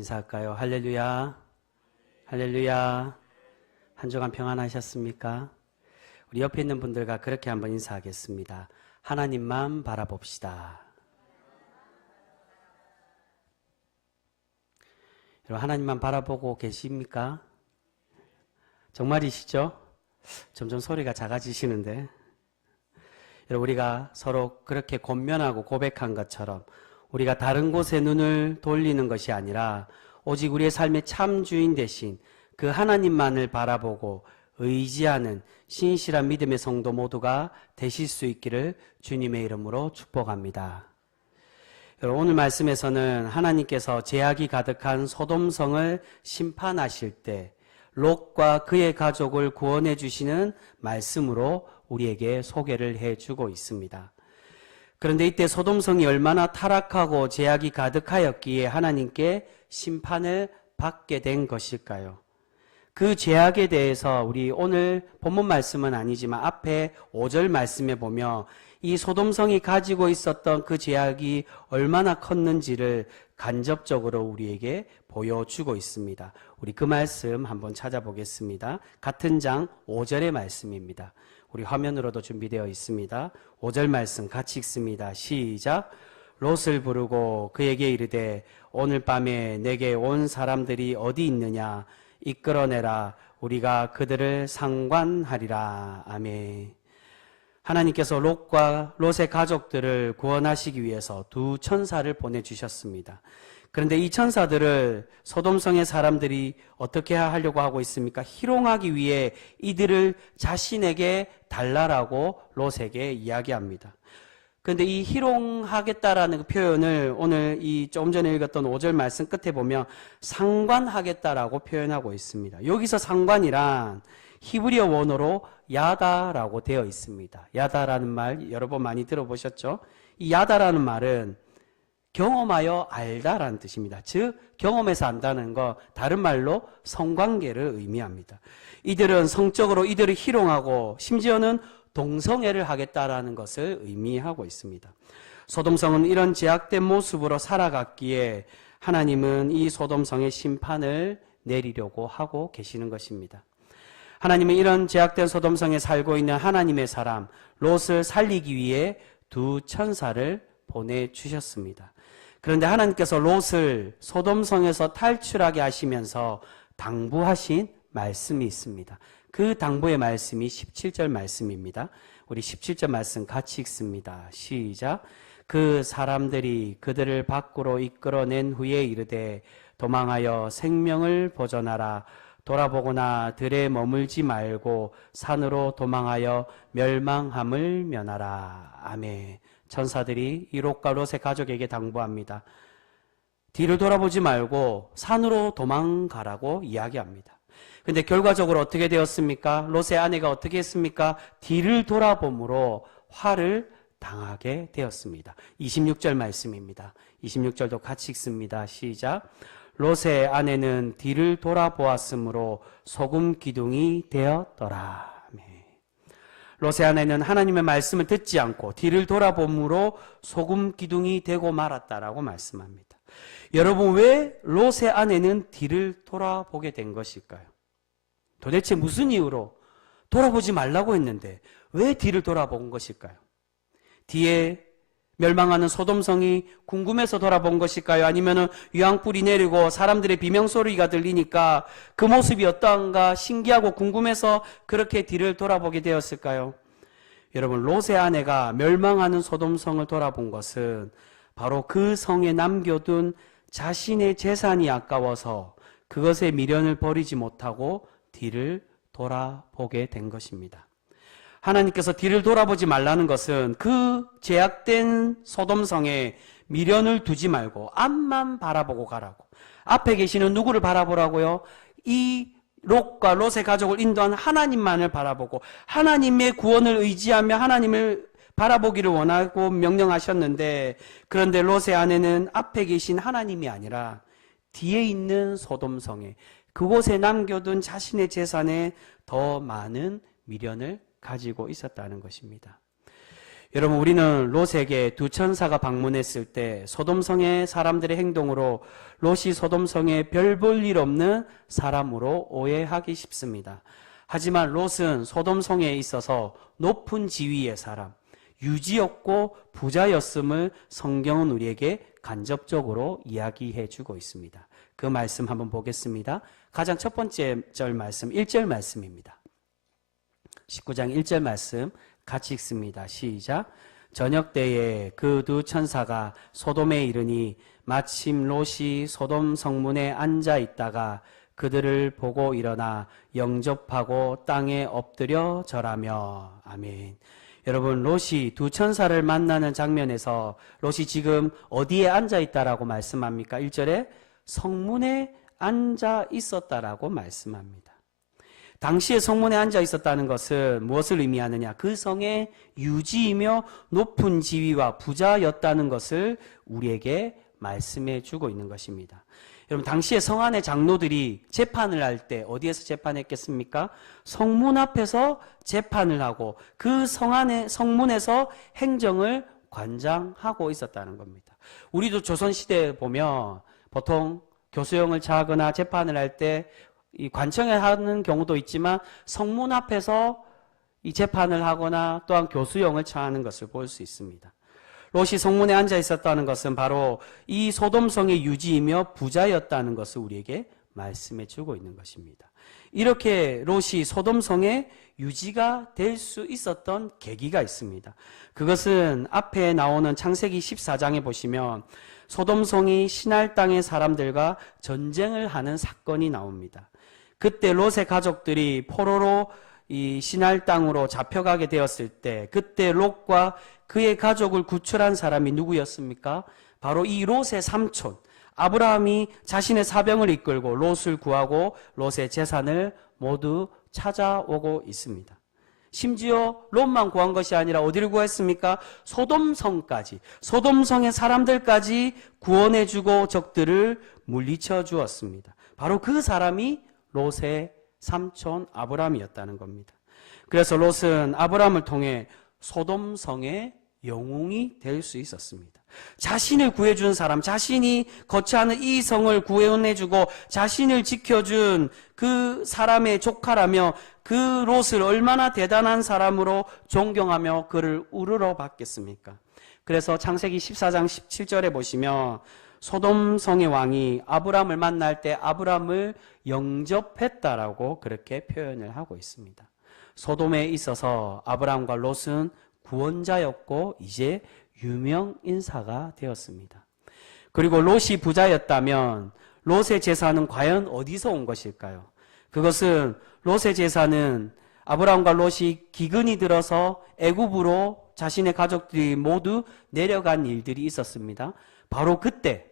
인사할까요? 할렐루야, 할렐루야. 한 주간 평안하셨습니까? 우리 옆에 있는 분들과 그렇게 한번 인사하겠습니다. 하나님만 바라봅시다. 여러분, 하나님만 바라보고 계십니까? 정말이시죠? 점점 소리가 작아지시는데, 여러분, 우리가 서로 그렇게 권면하고 고백한 것처럼 우리가 다른 곳에 눈을 돌리는 것이 아니라 오직 우리의 삶의 참 주인 되신 그 하나님만을 바라보고 의지하는 신실한 믿음의 성도 모두가 되실 수 있기를 주님의 이름으로 축복합니다. 여러분, 오늘 말씀에서는 하나님께서 죄악이 가득한 소돔성을 심판하실 때 롯과 그의 가족을 구원해 주시는 말씀으로 우리에게 소개를 해주고 있습니다. 그런데 이때 소돔성이 얼마나 타락하고 죄악이 가득하였기에 하나님께 심판을 받게 된 것일까요? 그 죄악에 대해서 우리 오늘 본문 말씀은 아니지만 앞에 5절 말씀에 보면 이 소돔성이 가지고 있었던 그 죄악이 얼마나 컸는지를 간접적으로 우리에게 보여주고 있습니다. 우리 그 말씀 한번 찾아보겠습니다. 같은 장 5절의 말씀입니다. 우리 화면으로도 준비되어 있습니다. 5절 말씀 같이 읽습니다. 시작. 롯을 부르고 그에게 이르되 오늘 밤에 내게 온 사람들이 어디 있느냐 이끌어내라 우리가 그들을 상관하리라. 아멘. 하나님께서 롯과 롯의 가족들을 구원하시기 위해서 두 천사를 보내주셨습니다. 그런데 이 천사들을 소돔성의 사람들이 어떻게 하려고 하고 있습니까? 희롱하기 위해 이들을 자신에게 달라라고 롯에게 이야기합니다. 그런데 이 희롱하겠다라는 표현을 오늘 이 조금 전에 읽었던 5절 말씀 끝에 보면 상관하겠다라고 표현하고 있습니다. 여기서 상관이란 히브리어 원어로 야다라고 되어 있습니다. 야다라는 말 여러 번 많이 들어보셨죠? 이 야다라는 말은 경험하여 알다라는 뜻입니다. 즉 경험해서 안다는 거 다른 말로 성관계를 의미합니다. 이들은 성적으로 이들을 희롱하고 심지어는 동성애를 하겠다라는 것을 의미하고 있습니다. 소돔성은 이런 제약된 모습으로 살아갔기에 하나님은 이 소돔성의 심판을 내리려고 하고 계시는 것입니다. 하나님은 이런 제약된 소돔성에 살고 있는 하나님의 사람 롯을 살리기 위해 두 천사를 보내주셨습니다. 그런데 하나님께서 롯을 소돔성에서 탈출하게 하시면서 당부하신 말씀이 있습니다. 그 당부의 말씀이 17절 말씀입니다. 우리 17절 말씀 같이 읽습니다. 시작. 그 사람들이 그들을 밖으로 이끌어낸 후에 이르되 도망하여 생명을 보존하라. 돌아보거나 들에 머물지 말고 산으로 도망하여 멸망함을 면하라. 아멘. 천사들이 이 롯과 롯의 가족에게 당부합니다. 뒤를 돌아보지 말고 산으로 도망가라고 이야기합니다. 근데 결과적으로 어떻게 되었습니까? 롯의 아내가 어떻게 했습니까? 뒤를 돌아봄으로 화를 당하게 되었습니다. 26절 말씀입니다. 26절도 같이 읽습니다. 시작. 롯의 아내는 뒤를 돌아보았으므로 소금 기둥이 되었더라. 롯의 아내는 하나님의 말씀을 듣지 않고 뒤를 돌아봄으로 소금 기둥이 되고 말았다라고 말씀합니다. 여러분, 왜 롯의 아내는 뒤를 돌아보게 된 것일까요? 도대체 무슨 이유로 돌아보지 말라고 했는데 왜 뒤를 돌아본 것일까요? 뒤에 멸망하는 소돔성이 궁금해서 돌아본 것일까요? 아니면 유황불이 내리고 사람들의 비명소리가 들리니까 그 모습이 어떠한가 신기하고 궁금해서 그렇게 뒤를 돌아보게 되었을까요? 여러분, 롯의 아내가 멸망하는 소돔성을 돌아본 것은 바로 그 성에 남겨둔 자신의 재산이 아까워서 그것에 미련을 버리지 못하고 뒤를 돌아보게 된 것입니다. 하나님께서 뒤를 돌아보지 말라는 것은 그 제약된 소돔성에 미련을 두지 말고 앞만 바라보고 가라고. 앞에 계시는 누구를 바라보라고요? 이 롯과 롯의 가족을 인도한 하나님만을 바라보고 하나님의 구원을 의지하며 하나님을 바라보기를 원하고 명령하셨는데, 그런데 롯의 아내는 앞에 계신 하나님이 아니라 뒤에 있는 소돔성에, 그곳에 남겨둔 자신의 재산에 더 많은 미련을 가지고 있었다는 것입니다. 여러분, 우리는 롯에게 두 천사가 방문했을 때 소돔성의 사람들의 행동으로 롯이 소돔성에 별 볼 일 없는 사람으로 오해하기 쉽습니다. 하지만 롯은 소돔성에 있어서 높은 지위의 사람, 유지였고 부자였음을 성경은 우리에게 간접적으로 이야기해 주고 있습니다. 그 말씀 한번 보겠습니다. 가장 첫 번째 절 말씀, 1절 말씀입니다. 19장 1절 말씀 같이 읽습니다. 시작. 저녁 때에 그 두 천사가 소돔에 이르니 마침 롯이 소돔 성문에 앉아 있다가 그들을 보고 일어나 영접하고 땅에 엎드려 절하며. 아멘. 여러분, 롯이 두 천사를 만나는 장면에서 롯이 지금 어디에 앉아 있다라고 말씀합니까? 1절에 성문에 앉아 있었다라고 말씀합니다. 당시에 성문에 앉아 있었다는 것은 무엇을 의미하느냐? 그 성의 유지이며 높은 지위와 부자였다는 것을 우리에게 말씀해 주고 있는 것입니다. 여러분, 당시에 성 안의 장로들이 재판을 할 때 어디에서 재판했겠습니까? 성문 앞에서 재판을 하고 그 성 안의 성문에서 행정을 관장하고 있었다는 겁니다. 우리도 조선시대에 보면 보통 교수형을 차거나 재판을 할 때 이 관청에 하는 경우도 있지만 성문 앞에서 이 재판을 하거나 또한 교수형을 처하는 것을 볼 수 있습니다. 롯이 성문에 앉아 있었다는 것은 바로 이 소돔성의 유지이며 부자였다는 것을 우리에게 말씀해 주고 있는 것입니다. 이렇게 롯이 소돔성의 유지가 될 수 있었던 계기가 있습니다. 그것은 앞에 나오는 창세기 14장에 보시면 소돔성이 시날 땅의 사람들과 전쟁을 하는 사건이 나옵니다. 그때 롯의 가족들이 포로로 이 시날 땅으로 잡혀가게 되었을 때 그때 롯과 그의 가족을 구출한 사람이 누구였습니까? 바로 이 롯의 삼촌 아브라함이 자신의 사병을 이끌고 롯을 구하고 롯의 재산을 모두 찾아오고 있습니다. 심지어 롯만 구한 것이 아니라 어디를 구했습니까? 소돔성까지, 소돔성의 사람들까지 구원해주고 적들을 물리쳐 주었습니다. 바로 그 사람이 롯의 삼촌 아브라함이었다는 겁니다. 그래서 롯은 아브라함을 통해 소돔성의 영웅이 될 수 있었습니다. 자신을 구해준 사람, 자신이 거처하는 이 성을 구원해주고 자신을 지켜준 그 사람의 조카라며 그 롯을 얼마나 대단한 사람으로 존경하며 그를 우러러 봤겠습니까? 그래서 창세기 14장 17절에 보시면 소돔성의 왕이 아브람을 만날 때 아브람을 영접했다라고 그렇게 표현을 하고 있습니다. 소돔에 있어서 아브람과 롯은 구원자였고 이제 유명 인사가 되었습니다. 그리고 롯이 부자였다면 롯의 재산은 과연 어디서 온 것일까요? 그것은 롯의 재산은 아브람과 롯이 기근이 들어서 애굽으로 자신의 가족들이 모두 내려간 일들이 있었습니다. 바로 그때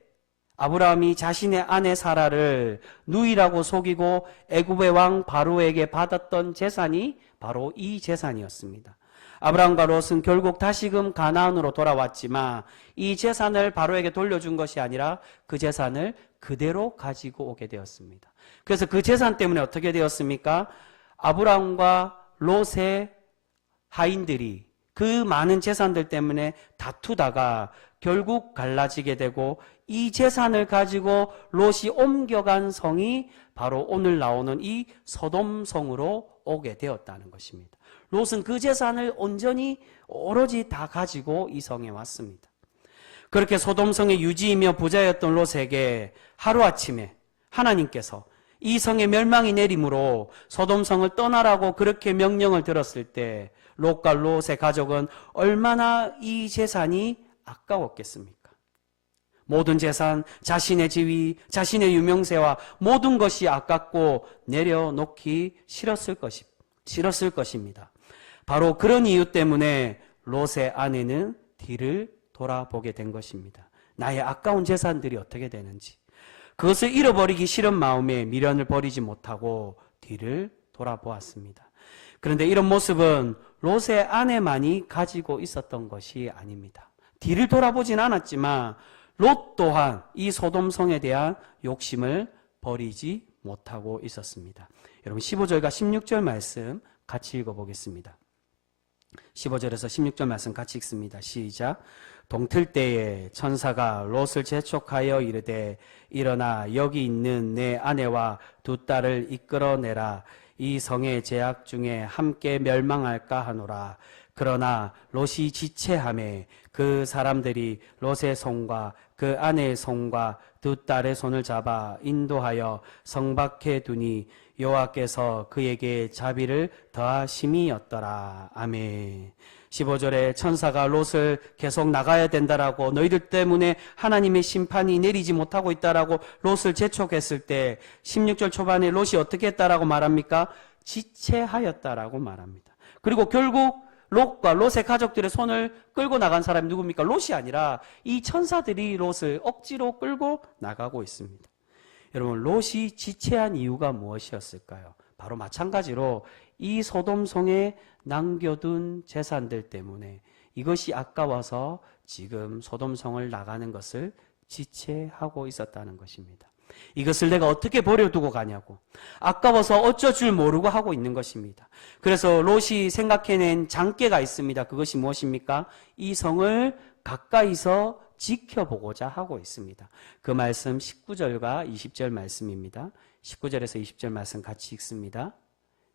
아브라함이 자신의 아내 사라를 누이라고 속이고 애굽의 왕 바로에게 받았던 재산이 바로 이 재산이었습니다. 아브라함과 롯은 결국 다시금 가나안으로 돌아왔지만 이 재산을 바로에게 돌려준 것이 아니라 그 재산을 그대로 가지고 오게 되었습니다. 그래서 그 재산 때문에 어떻게 되었습니까? 아브라함과 롯의 하인들이 그 많은 재산들 때문에 다투다가 결국 갈라지게 되고 이 재산을 가지고 롯이 옮겨간 성이 바로 오늘 나오는 이 소돔성으로 오게 되었다는 것입니다. 롯은 그 재산을 온전히 오로지 다 가지고 이 성에 왔습니다. 그렇게 소돔성의 유지이며 부자였던 롯에게 하루아침에 하나님께서 이 성의 멸망이 내림으로 소돔성을 떠나라고 그렇게 명령을 들었을 때 롯과 롯의 가족은 얼마나 이 재산이 아까웠겠습니까? 모든 재산, 자신의 지위, 자신의 유명세와 모든 것이 아깝고 내려놓기 싫었을 것입니다. 바로 그런 이유 때문에 롯의 아내는 뒤를 돌아보게 된 것입니다. 나의 아까운 재산들이 어떻게 되는지. 그것을 잃어버리기 싫은 마음에 미련을 버리지 못하고 뒤를 돌아보았습니다. 그런데 이런 모습은 롯의 아내만이 가지고 있었던 것이 아닙니다. 뒤를 돌아보진 않았지만 롯 또한 이 소돔성에 대한 욕심을 버리지 못하고 있었습니다. 여러분 15절과 16절 말씀 같이 읽어보겠습니다. 15절에서 16절 말씀 같이 읽습니다. 시작. 동틀 때에 천사가 롯을 재촉하여 이르되 일어나 여기 있는 내 아내와 두 딸을 이끌어내라. 이 성의 제약 중에 함께 멸망할까 하노라. 그러나 롯이 지체하매 그 사람들이 롯의 손과 그 아내의 손과 두 딸의 손을 잡아 인도하여 성 밖에 두니 여호와께서 그에게 자비를 더하심이었더라. 아멘. 15절에 천사가 롯을 계속 나가야 된다라고, 너희들 때문에 하나님의 심판이 내리지 못하고 있다라고 롯을 재촉했을 때 16절 초반에 롯이 어떻게 했다라고 말합니까? 지체하였다라고 말합니다. 그리고 결국 롯과 롯의 가족들의 손을 끌고 나간 사람이 누굽니까? 롯이 아니라 이 천사들이 롯을 억지로 끌고 나가고 있습니다. 여러분, 롯이 지체한 이유가 무엇이었을까요? 바로 마찬가지로 이 소돔성에 남겨둔 재산들 때문에, 이것이 아까워서 지금 소돔성을 나가는 것을 지체하고 있었다는 것입니다. 이것을 내가 어떻게 버려두고 가냐고, 아까워서 어쩔 줄 모르고 하고 있는 것입니다. 그래서 롯이 생각해낸 장깨가 있습니다. 그것이 무엇입니까? 이 성을 가까이서 지켜보고자 하고 있습니다. 그 말씀 19절과 20절 말씀입니다. 19절에서 20절 말씀 같이 읽습니다.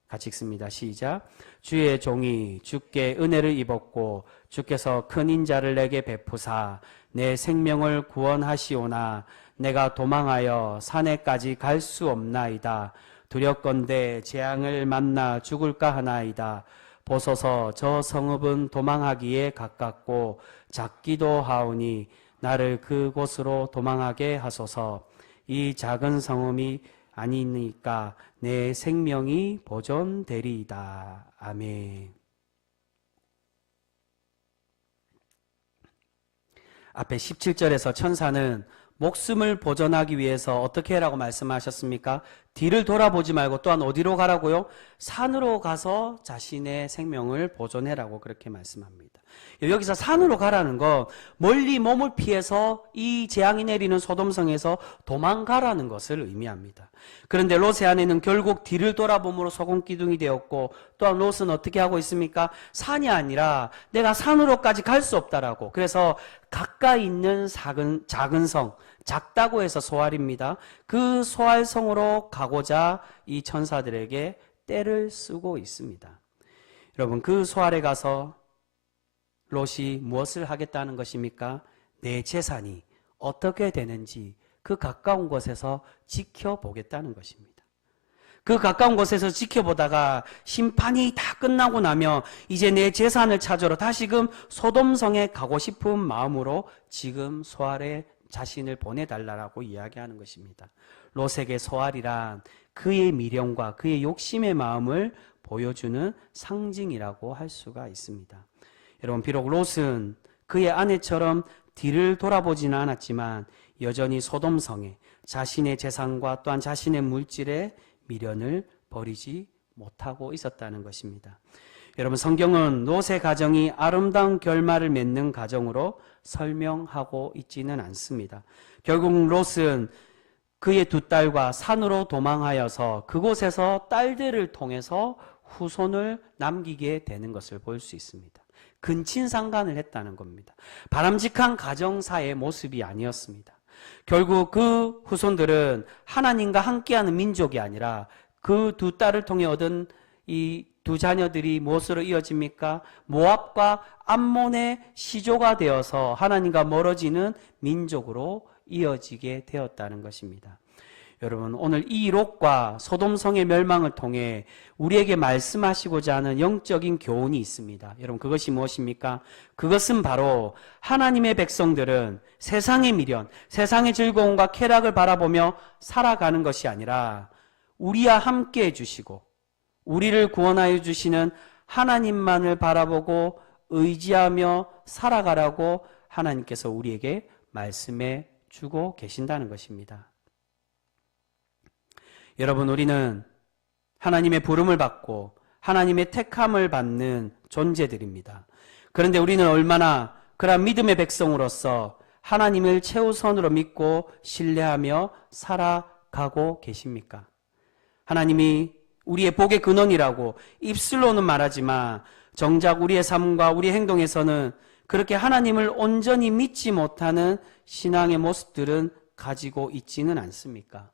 같이 읽습니다. 시작. 주의 종이 주께 은혜를 입었고 주께서 큰 인자를 내게 베푸사 내 생명을 구원하시오나 내가 도망하여 산에까지 갈 수 없나이다. 두렵건대 재앙을 만나 죽을까 하나이다. 보소서 저 성읍은 도망하기에 가깝고 작기도 하오니 나를 그곳으로 도망하게 하소서. 이 작은 성읍이 아니니까 내 생명이 보존되리이다. 아멘. 앞에 17절에서 천사는 목숨을 보존하기 위해서 어떻게 하라고 말씀하셨습니까? 뒤를 돌아보지 말고 또한 어디로 가라고요? 산으로 가서 자신의 생명을 보존해라고 그렇게 말씀합니다. 여기서 산으로 가라는 건 멀리 몸을 피해서 이 재앙이 내리는 소돔성에서 도망가라는 것을 의미합니다. 그런데 롯의 아내는 결국 뒤를 돌아봄으로 소금기둥이 되었고, 또한 롯은 어떻게 하고 있습니까? 산이 아니라 내가 산으로까지 갈 수 없다라고. 그래서 가까이 있는 작은 성, 작다고 해서 소알입니다. 그 소알성으로 가고자 이 천사들에게 떼를 쓰고 있습니다. 여러분, 그 소알에 가서 롯이 무엇을 하겠다는 것입니까? 내 재산이 어떻게 되는지 그 가까운 곳에서 지켜보겠다는 것입니다. 그 가까운 곳에서 지켜보다가 심판이 다 끝나고 나면 이제 내 재산을 찾으러 다시금 소돔성에 가고 싶은 마음으로 지금 소알에 자신을 보내달라고 이야기하는 것입니다. 롯에게 소알이란 그의 미련과 그의 욕심의 마음을 보여주는 상징이라고 할 수가 있습니다. 여러분, 비록 롯은 그의 아내처럼 뒤를 돌아보지는 않았지만 여전히 소돔성에 자신의 재산과 또한 자신의 물질의 미련을 버리지 못하고 있었다는 것입니다. 여러분, 성경은 롯의 가정이 아름다운 결말을 맺는 가정으로 설명하고 있지는 않습니다. 결국 롯은 그의 두 딸과 산으로 도망하여서 그곳에서 딸들을 통해서 후손을 남기게 되는 것을 볼 수 있습니다. 근친상간을 했다는 겁니다. 바람직한 가정사의 모습이 아니었습니다. 결국 그 후손들은 하나님과 함께하는 민족이 아니라 그 두 딸을 통해 얻은 이 두 자녀들이 무엇으로 이어집니까? 모압과 암몬의 시조가 되어서 하나님과 멀어지는 민족으로 이어지게 되었다는 것입니다. 여러분, 오늘 이 롯과 소돔성의 멸망을 통해 우리에게 말씀하시고자 하는 영적인 교훈이 있습니다. 여러분, 그것이 무엇입니까? 그것은 바로 하나님의 백성들은 세상의 미련, 세상의 즐거움과 쾌락을 바라보며 살아가는 것이 아니라 우리와 함께 해주시고 우리를 구원하여 주시는 하나님만을 바라보고 의지하며 살아가라고 하나님께서 우리에게 말씀해 주고 계신다는 것입니다. 여러분, 우리는 하나님의 부름을 받고 하나님의 택함을 받는 존재들입니다. 그런데 우리는 얼마나 그러한 믿음의 백성으로서 하나님을 최우선으로 믿고 신뢰하며 살아가고 계십니까? 하나님이 우리의 복의 근원이라고 입술로는 말하지만 정작 우리의 삶과 우리 행동에서는 그렇게 하나님을 온전히 믿지 못하는 신앙의 모습들은 가지고 있지는 않습니까?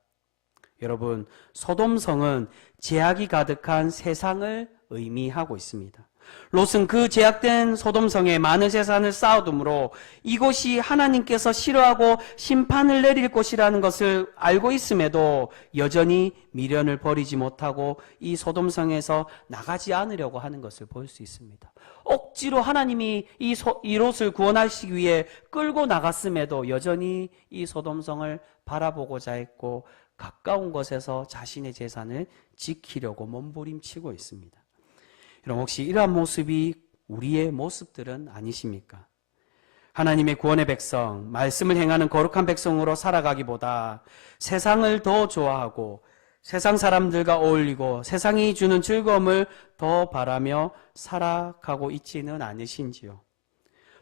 여러분, 소돔성은 제약이 가득한 세상을 의미하고 있습니다. 롯은 그 제약된 소돔성에 많은 재산을 쌓아두므로 이곳이 하나님께서 싫어하고 심판을 내릴 곳이라는 것을 알고 있음에도 여전히 미련을 버리지 못하고 이 소돔성에서 나가지 않으려고 하는 것을 볼 수 있습니다. 억지로 하나님이 이 롯을 구원하시기 위해 끌고 나갔음에도 여전히 이 소돔성을 바라보고자 했고 가까운 곳에서 자신의 재산을 지키려고 몸부림치고 있습니다. 여러분, 혹시 이러한 모습이 우리의 모습들은 아니십니까? 하나님의 구원의 백성, 말씀을 행하는 거룩한 백성으로 살아가기보다 세상을 더 좋아하고 세상 사람들과 어울리고 세상이 주는 즐거움을 더 바라며 살아가고 있지는 않으신지요?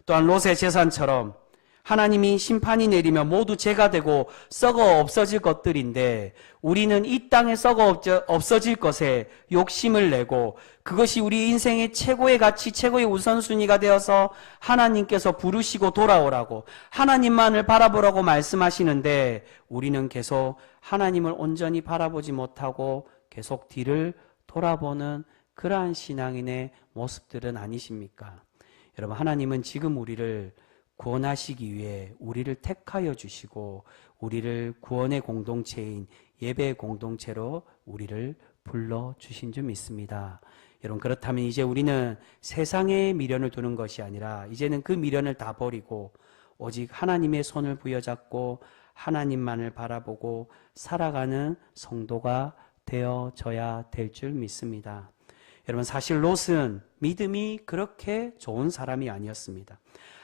또한 롯의 재산처럼 하나님이 심판이 내리며 모두 죄가 되고 썩어 없어질 것들인데 우리는 이 땅에 썩어 없어질 것에 욕심을 내고 그것이 우리 인생의 최고의 가치, 최고의 우선순위가 되어서 하나님께서 부르시고 돌아오라고 하나님만을 바라보라고 말씀하시는데 우리는 계속 하나님을 온전히 바라보지 못하고 계속 뒤를 돌아보는 그러한 신앙인의 모습들은 아니십니까? 여러분, 하나님은 지금 우리를 구원하시기 위해 우리를 택하여 주시고 우리를 구원의 공동체인 예배의 공동체로 우리를 불러주신 줄 믿습니다. 여러분, 그렇다면 이제 우리는 세상에 미련을 두는 것이 아니라 이제는 그 미련을 다 버리고 오직 하나님의 손을 부여잡고 하나님만을 바라보고 살아가는 성도가 되어져야 될 줄 믿습니다. 여러분, 사실 롯은 믿음이 그렇게 좋은 사람이 아니었습니다.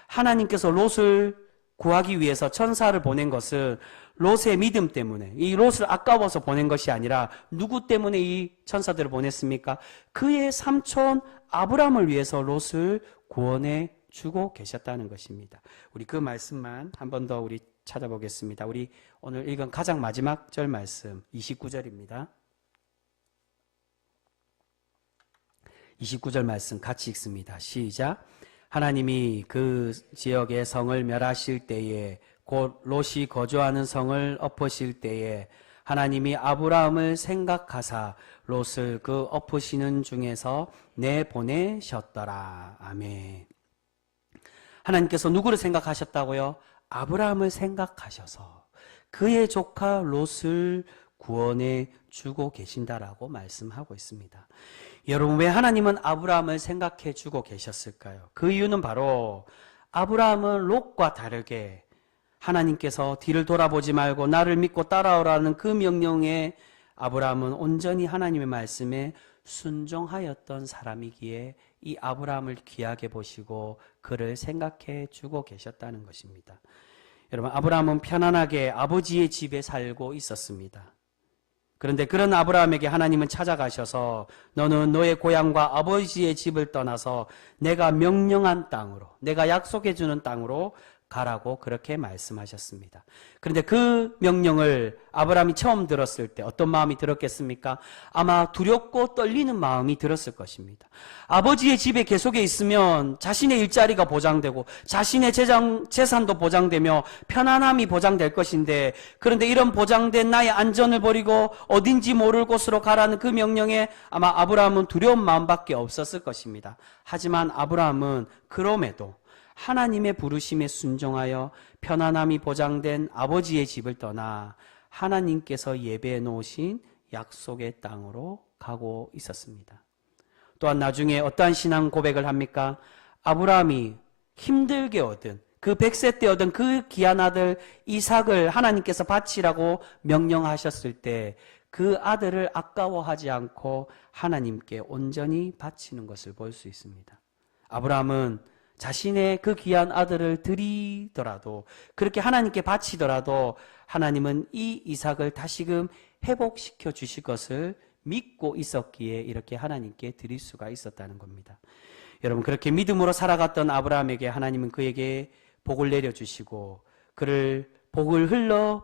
하나님께서 롯을 구하기 위해서 천사를 보낸 것은 롯의 믿음 때문에, 이 롯을 아까워서 보낸 것이 아니라 누구 때문에 이 천사들을 보냈습니까? 그의 삼촌 아브라함을 위해서 롯을 구원해 주고 계셨다는 것입니다. 우리 그 말씀만 한 번 더 우리 찾아보겠습니다. 우리 오늘 읽은 가장 마지막 절 말씀 29절입니다. 29절 말씀 같이 읽습니다. 시작. 하나님이 그 지역의 성을 멸하실 때에 곧 롯이 거주하는 성을 엎으실 때에 하나님이 아브라함을 생각하사 롯을 그 엎으시는 중에서 내보내셨더라. 아멘. 하나님께서 누구를 생각하셨다고요? 아브라함을 생각하셔서 그의 조카 롯을 구원해 주고 계신다라고 말씀하고 있습니다. 여러분, 왜 하나님은 아브라함을 생각해 주고 계셨을까요? 그 이유는 바로 아브라함은 롯과 다르게 하나님께서 뒤를 돌아보지 말고 나를 믿고 따라오라는 그 명령에 아브라함은 온전히 하나님의 말씀에 순종하였던 사람이기에 이 아브라함을 귀하게 보시고 그를 생각해 주고 계셨다는 것입니다. 여러분, 아브라함은 편안하게 아버지의 집에 살고 있었습니다. 그런데 그런 아브라함에게 하나님은 찾아가셔서 너는 너의 고향과 아버지의 집을 떠나서 내가 명령한 땅으로, 내가 약속해 주는 땅으로 가라고 그렇게 말씀하셨습니다. 그런데 그 명령을 아브라함이 처음 들었을 때 어떤 마음이 들었겠습니까? 아마 두렵고 떨리는 마음이 들었을 것입니다. 아버지의 집에 계속해 있으면 자신의 일자리가 보장되고 자신의 재산도 보장되며 편안함이 보장될 것인데, 그런데 이런 보장된 나의 안전을 버리고 어딘지 모를 곳으로 가라는 그 명령에 아마 아브라함은 두려운 마음밖에 없었을 것입니다. 하지만 아브라함은 그럼에도 하나님의 부르심에 순종하여 편안함이 보장된 아버지의 집을 떠나 하나님께서 예배해 놓으신 약속의 땅으로 가고 있었습니다. 또한 나중에 어떠한 신앙 고백을 합니까? 아브라함이 힘들게 얻은 그 100세 때 얻은 그 귀한 아들 이삭을 하나님께서 바치라고 명령하셨을 때 그 아들을 아까워하지 않고 하나님께 온전히 바치는 것을 볼 수 있습니다. 아브라함은 자신의 그 귀한 아들을 드리더라도, 그렇게 하나님께 바치더라도 하나님은 이 이삭을 다시금 회복시켜 주실 것을 믿고 있었기에 이렇게 하나님께 드릴 수가 있었다는 겁니다. 여러분, 그렇게 믿음으로 살아갔던 아브라함에게 하나님은 그에게 복을 내려주시고 그를 복을 흘러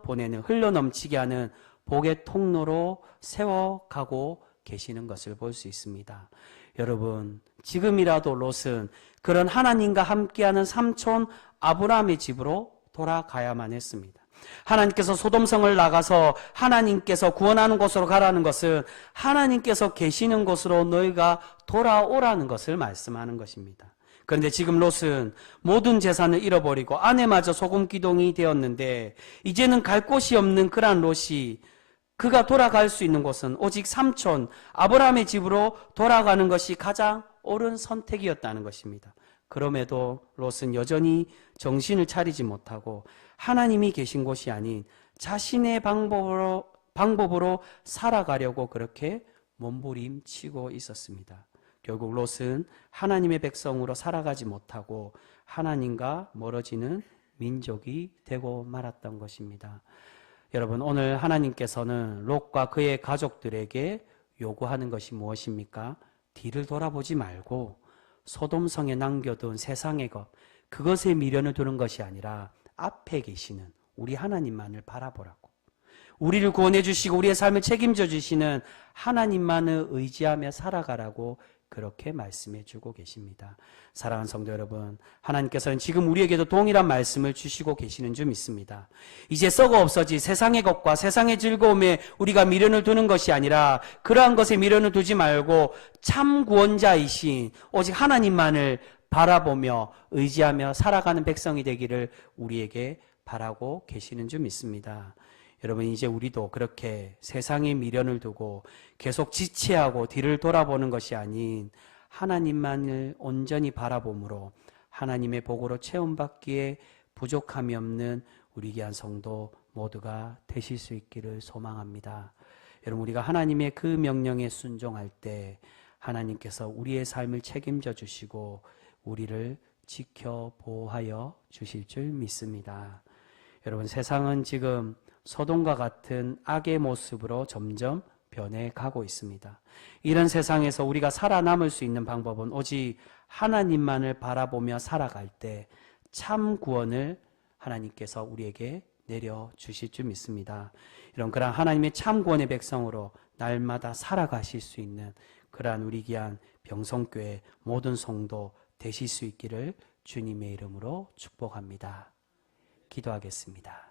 넘치게 하는 복의 통로로 세워가고 계시는 것을 볼 수 있습니다. 여러분, 지금이라도 롯은 그런 하나님과 함께하는 삼촌 아브라함의 집으로 돌아가야만 했습니다. 하나님께서 소돔성을 나가서 하나님께서 구원하는 곳으로 가라는 것은 하나님께서 계시는 곳으로 너희가 돌아오라는 것을 말씀하는 것입니다. 그런데 지금 롯은 모든 재산을 잃어버리고 아내마저 소금기둥이 되었는데 이제는 갈 곳이 없는 그러한 롯이 그가 돌아갈 수 있는 곳은 오직 삼촌 아브라함의 집으로 돌아가는 것이 가장 옳은 선택이었다는 것입니다. 그럼에도 롯은 여전히 정신을 차리지 못하고 하나님이 계신 곳이 아닌 자신의 방법으로 살아가려고 그렇게 몸부림치고 있었습니다. 결국 롯은 하나님의 백성으로 살아가지 못하고 하나님과 멀어지는 민족이 되고 말았던 것입니다. 여러분, 오늘 하나님께서는 롯과 그의 가족들에게 요구하는 것이 무엇입니까? 뒤를 돌아보지 말고 소돔성에 남겨둔 세상의 것, 그것에 미련을 두는 것이 아니라 앞에 계시는 우리 하나님만을 바라보라고. 우리를 구원해 주시고 우리의 삶을 책임져 주시는 하나님만을 의지하며 살아가라고 그렇게 말씀해 주고 계십니다. 사랑하는 성도 여러분, 하나님께서는 지금 우리에게도 동일한 말씀을 주시고 계시는 줄 믿습니다. 이제 썩어 없어질 세상의 것과 세상의 즐거움에 우리가 미련을 두는 것이 아니라 그러한 것에 미련을 두지 말고 참 구원자이신 오직 하나님만을 바라보며 의지하며 살아가는 백성이 되기를 우리에게 바라고 계시는 줄 믿습니다. 여러분, 이제 우리도 그렇게 세상에 미련을 두고 계속 지체하고 뒤를 돌아보는 것이 아닌 하나님만을 온전히 바라봄으로 하나님의 복으로 체험받기에 부족함이 없는 우리 귀한 성도 모두가 되실 수 있기를 소망합니다. 여러분, 우리가 하나님의 그 명령에 순종할 때 하나님께서 우리의 삶을 책임져 주시고 우리를 지켜 보호하여 주실 줄 믿습니다. 여러분, 세상은 지금 소돔과 같은 악의 모습으로 점점 변해가고 있습니다. 이런 세상에서 우리가 살아남을 수 있는 방법은 오직 하나님만을 바라보며 살아갈 때 참 구원을 하나님께서 우리에게 내려주실 줄 믿습니다. 이런 그러한 하나님의 참 구원의 백성으로 날마다 살아가실 수 있는 그러한 우리 귀한 병성교회 모든 성도 되실 수 있기를 주님의 이름으로 축복합니다. 기도하겠습니다.